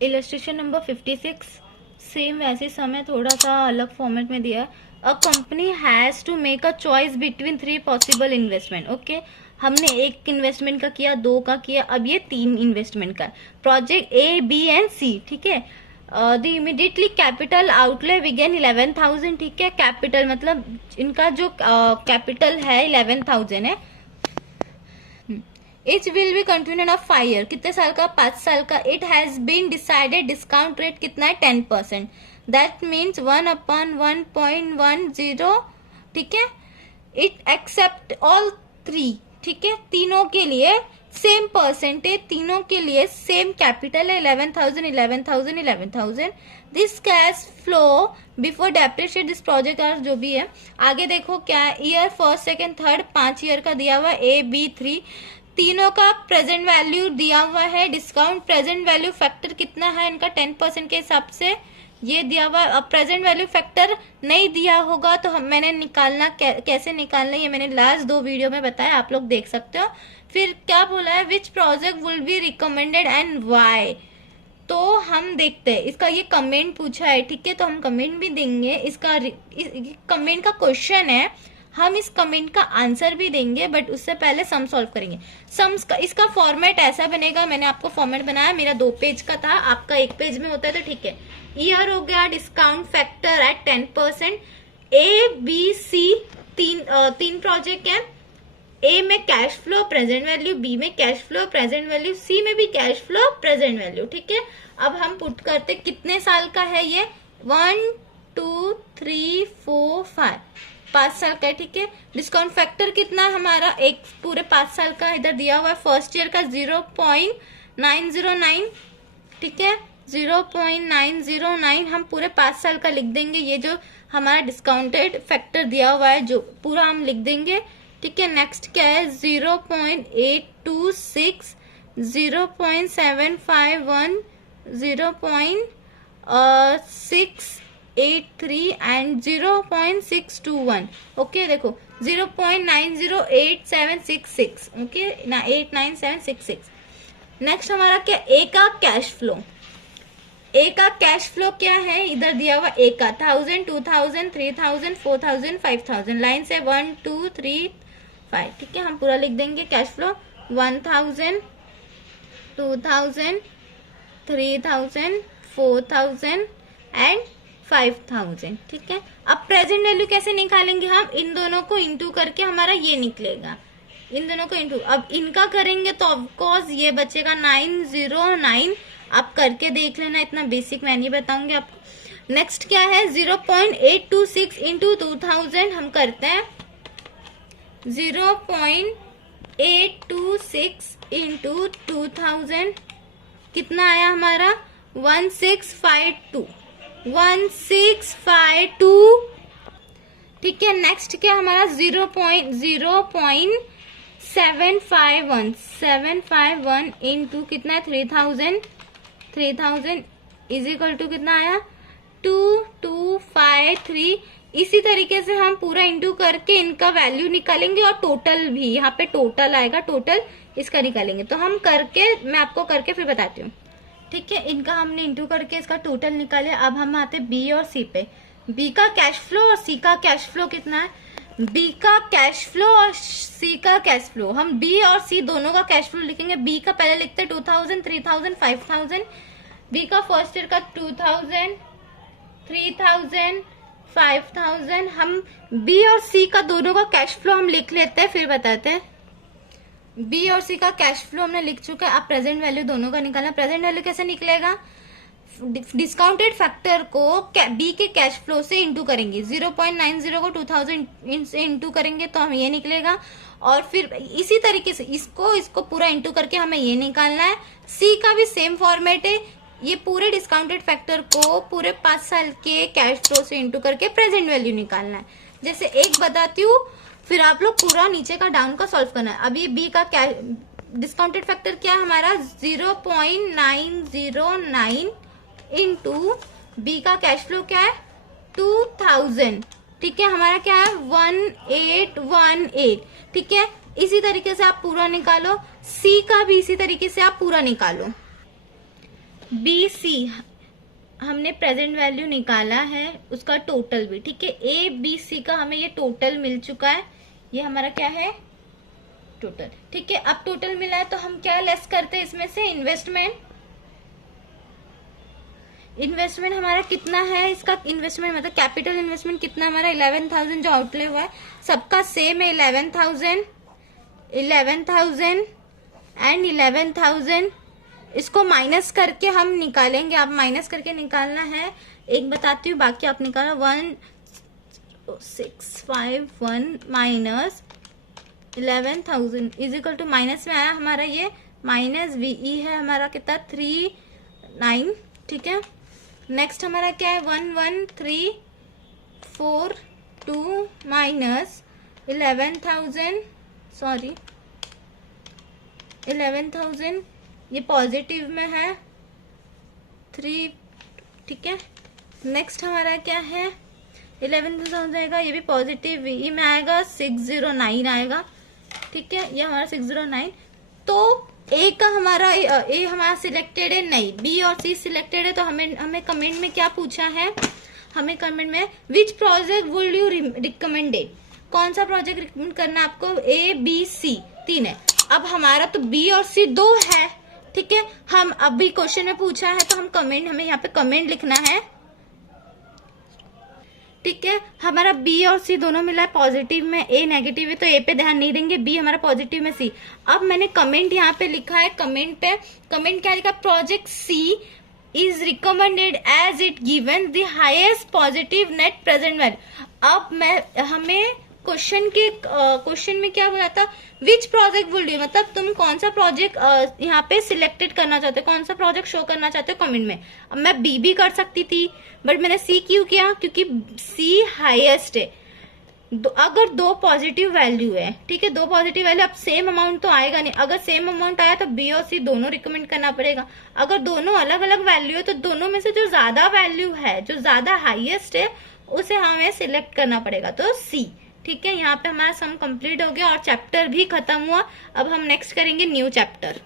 Illustration number 56 same वैसे समय थोड़ा सा अलग फॉर्मेट में दिया है। A company has to make a choice between 3 possible investment. Okay, हमने एक इन्वेस्टमेंट का किया, दो का किया, अब ये 3 इन्वेस्टमेंट का। प्रोजेक्ट ए, बी एंड सी, ठीक है। The immediately capital outlay Wigan 11,000, ठीक है। कैपिटल मतलब इनका जो कैपिटल है 11,000 है। Each will be continued of 5 year, कितने साल का? 5 साल का। It has been decided, discount rate कितना है? 10%। दैट मीन्स 1/1.10, ठीक है। इट एक्सेप्ट ऑल 3, ठीक है। तीनों के लिए सेम परसेंटेज, तीनों के लिए सेम कैपिटल है 11,000, 11,000, 11,000। This cash flow before depreciate this project और जो भी है। आगे देखो क्या है, year first second third 5 year का दिया हुआ, ए बी 3, तीनों का प्रेजेंट वैल्यू दिया हुआ है। डिस्काउंट प्रेजेंट वैल्यू फैक्टर कितना है इनका? 10% के हिसाब से ये दिया हुआ है। अब प्रेजेंट वैल्यू फैक्टर नहीं दिया होगा तो मैंने निकालना कैसे निकालना, ये मैंने लास्ट 2 वीडियो में बताया, आप लोग देख सकते हो। फिर क्या बोला है, which project will be recommended and why. तो हम देखते हैं, इसका ये कमेंट पूछा है, ठीक है, तो हम कमेंट भी देंगे। इसका कमेंट का क्वेश्चन है, हम इस कमेंट का आंसर भी देंगे, बट उससे पहले सम सॉल्व करेंगे। सम्स का इसका फॉर्मेट ऐसा बनेगा, मैंने आपको फॉर्मेट बनाया, मेरा 2 पेज का था, आपका 1 पेज में होता है तो ठीक है। ईयर हो गया, discount factor at 10%, A B C, तीन प्रोजेक्ट है। ए में cash flow present value, B में cash flow present value, C में भी कैश फ्लो प्रेजेंट वैल्यू, ठीक है। अब हम पुट करते कितने साल का है ये, 1 2 3 4 5, 5 साल का है, ठीक है। डिस्काउंट फैक्टर कितना है हमारा, एक पूरे 5 साल का इधर दिया हुआ है। फर्स्ट ईयर का 0.909, ठीक है, 0.909 हम पूरे 5 साल का लिख देंगे। ये जो हमारा डिस्काउंटेड फैक्टर दिया हुआ है जो पूरा हम लिख देंगे, ठीक है। नेक्स्ट क्या है, 0.826, 0.751, 0.683 एंड 0.621। ओके देखो 0.908766, ओके ना 89766। नेक्स्ट हमारा क्या, ए का कैश फ्लो। ए का कैश फ्लो क्या है, इधर दिया हुआ ए का 1000, 2000, 3000, 4000, 5000, लाइन से 1 2 3 5, ठीक है। हम पूरा लिख देंगे कैश फ्लो 1000, 2000, 3000, 4000 एंड 5000, ठीक है। अब प्रेजेंट वैल्यू कैसे निकालेंगे हम, इन दोनों को इंटू करके हमारा ये निकलेगा, इन दोनों को इंटू। अब इनका करेंगे तो ऑफकोर्स ये बचेगा 909, आप करके देख लेना, इतना बेसिक मैं नहीं बताऊंगी आपको। नेक्स्ट क्या है, 0.826 इंटू 2000, हम करते हैं 0.826 इंटू 2000, कितना आया हमारा 1652, 1652, ठीक है। नेक्स्ट क्या हमारा 0.751 इंटू कितना है 3000, 3000 इज इक्वल टू कितना आया 2253। इसी तरीके से हम पूरा इंटू करके इनका वैल्यू निकालेंगे और टोटल भी यहाँ पे टोटल आएगा, टोटल इसका निकालेंगे। तो हम करके, मैं आपको करके फिर बताती हूँ, ठीक है। इनका हमने इंटू करके इसका टोटल निकाले। अब हम आते बी और सी पे। बी का कैश फ्लो और सी का कैश फ्लो कितना है, बी का कैश फ्लो और सी का कैश फ्लो, हम बी और सी दोनों का कैश फ्लो लिखेंगे। बी का पहले लिखते हैं 2000, 3000, 5000। बी का फर्स्ट ईयर का 2000, 3000, 5000। हम बी और सी का दोनों का कैश फ्लो हम लिख लेते हैं, फिर बताते हैं। बी और सी का कैश फ्लो हमने लिख चुका है। अब प्रेजेंट वैल्यू दोनों का निकालना। प्रेजेंट वैल्यू कैसे निकलेगा, डिस्काउंटेड फैक्टर को बी के कैश फ्लो से इंटू करेंगे, 0.90 को 2000 से इंटू करेंगे तो हमें ये निकलेगा। और फिर इसी तरीके से इसको पूरा इंटू करके हमें ये निकालना है। सी का भी सेम फॉर्मेट है, ये पूरे डिस्काउंटेड फैक्टर को पूरे 5 साल के कैश फ्लो से इंटू करके प्रेजेंट वैल्यू निकालना है। जैसे एक बताती हूँ, फिर आप लोग पूरा नीचे का डाउन का सॉल्व करना है। अभी बी का डिस्काउंटेड फैक्टर क्या है हमारा 0.909 इंटू बी का कैश फ्लो क्या है 2000, ठीक है। हमारा क्या है 1818, ठीक है। इसी तरीके से आप पूरा निकालो। सी का भी इसी तरीके से आप पूरा निकालो। बी सी हमने प्रेजेंट वैल्यू निकाला है, उसका टोटल भी, ठीक है। ए बी सी का हमें ये टोटल मिल चुका है, ये हमारा क्या है, टोटल, ठीक है। अब टोटल मिला है तो हम क्या लेस करते हैं इसमें से, इन्वेस्टमेंट। इन्वेस्टमेंट हमारा कितना है, इसका इन्वेस्टमेंट मतलब कैपिटल इन्वेस्टमेंट कितना हमारा 11,000 जो आउटले हुआ है, सबका सेम है 11,000 एंड 11,000। इसको माइनस करके हम निकालेंगे, आप माइनस करके निकालना है, एक बताती हूँ बाकी आप निकालो। 1651 minus 11,000 is equal to, minus में आया हमारा ये माइनस वीई है हमारा कितना 39, ठीक है। नेक्स्ट हमारा क्या है 11,342 माइनस 11,000, सॉरी 11,000 ये पॉजिटिव में है 3, ठीक है। नेक्स्ट हमारा क्या है 11,000 आएगा, ये भी पॉजिटिव वीई में आएगा 609 आएगा, ठीक है। ये हमारा 609। तो ए का हमारा ए हमारा सिलेक्टेड है नहीं, बी और सी सिलेक्टेड है। तो हमें कमेंट में क्या पूछा है, हमें कमेंट में which project would you recommended, कौन सा प्रोजेक्ट रिकमेंड करना आपको, ए बी सी 3 है। अब हमारा तो बी और सी 2 है, ठीक है। हम अभी क्वेश्चन में पूछा है तो हम कमेंट, हमें यहाँ पे कमेंट लिखना है, ठीक है। हमारा बी और सी दोनों मिला है पॉजिटिव में, ए नेगेटिव है तो ए पे ध्यान नहीं देंगे, बी हमारा पॉजिटिव में, सी। अब मैंने कमेंट यहाँ पे लिखा है, कमेंट क्या लिखा, project C is recommended as it given the highest positive net present value. अब हमें क्वेश्चन में क्या बोला था, विच प्रोजेक्ट विल डू, मतलब तुम कौन सा प्रोजेक्ट यहाँ पे सिलेक्टेड करना चाहते हो, कौन सा प्रोजेक्ट शो करना चाहते हो कमेंट में। अब मैं बी भी कर सकती थी बट मैंने सी क्यों किया, क्योंकि सी हाईएस्ट है। अगर 2 पॉजिटिव वैल्यू है, ठीक है, 2 पॉजिटिव वैल्यू, अब सेम अमाउंट तो आएगा नहीं। अगर सेम अमाउंट आया तो बी और सी दोनों रिकमेंड करना पड़ेगा। अगर दोनों अलग अलग वैल्यू है तो दोनों में से जो ज्यादा वैल्यू है, जो ज्यादा हाईएस्ट है, उसे हमें सिलेक्ट करना पड़ेगा, तो सी, ठीक है। यहाँ पे हमारा सम कंप्लीट हो गया और चैप्टर भी खत्म हुआ। अब हम नेक्स्ट करेंगे न्यू चैप्टर।